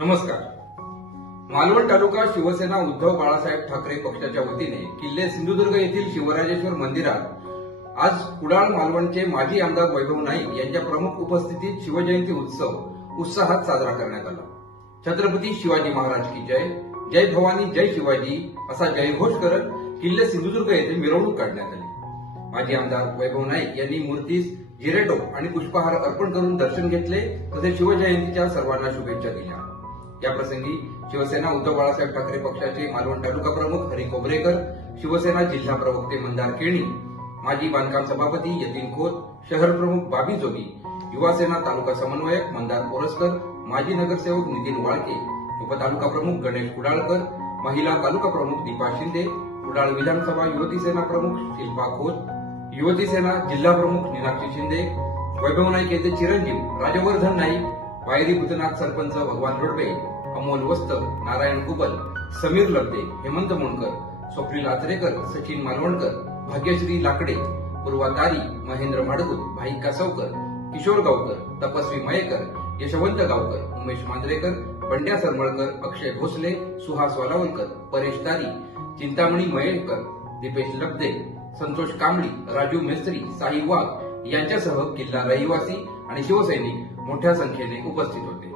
नमस्कार. मालवण तालुका शिवसेना उद्धव बाळासाहेब ठाकरे पक्षाच्या वतीने किल्ले सिंधुदुर्ग येथील शिवराजेश्वर मंदिरात आज कुडाळ मालवणचे माजी आमदार वैभव नाईक यांच्या प्रमुख उपस्थितीत शिवजयंती उत्सव उत्साहात साजरा करण्यात आला. छत्रपती शिवाजी महाराज की जय, जय भवानी जय शिवाजी असा जयघोष करत किल्ले सिंधुदुर्ग येथे मिरवणूक काढण्यात आली. माजी आमदार वैभव नाईक यांनी मूर्तीस जिरेटोप आणि पुष्पहार अर्पण करून दर्शन घेतले तसेच शिवजयंतीच्या सर्वांना शुभेच्छा दिल्या. या प्रसंगी शिवसेना उद्धव बाळासाहेब ठाकरे पक्षाचे मालवण तालुका प्रमुख हरी कोबरेकर, शिवसेना जिल्हा प्रवक्ते मंदार केणी, माजी बांधकाम सभापती यतीन खोत, शहर प्रमुख बाबी जोगी, युवासेना तालुका समन्वयक मंदार पोरसकर, माजी नगरसेवक नितीन वाळके, उपतालुका प्रमुख गणेश कुडाळकर, महिला तालुका प्रमुख दीपा शिंदे, कुडाळ विधानसभा युवती सेना प्रमुख शिल्पा खोत, युवती सेना जिल्हा प्रमुख मीनाक्षी शिंदे, वैभव नाईक येथे चिरंजीव राजवर्धन नाईक, पायरी भूतनाथ सरपंच भगवान रोडबे, अमोल वस्त, नारायण कुबल, समीर लब्दे, हेमंत मोणकर, स्वप्नील आचरेकर, सचिन मालवणकर, भाग्यश्री लाकडे, पूर्वा तारी, महेंद्र माडगुत, भाई कासवकर, किशोर गावकर, तपस्वी मयेकर, यशवंत गावकर, उमेश मांजरेकर, पंड्या सरमळकर, अक्षय भोसले, सुहास वालावलकर, परेश तारी, चिंतामणी मयेकर, दीपेश लब्दे, संतोष कांबळी, राजू मेस्त्री, साई वाघ यांच्यासह किल्ला रहिवासी आणि शिवसैनिक मोठ्या संख्येने उपस्थित होते.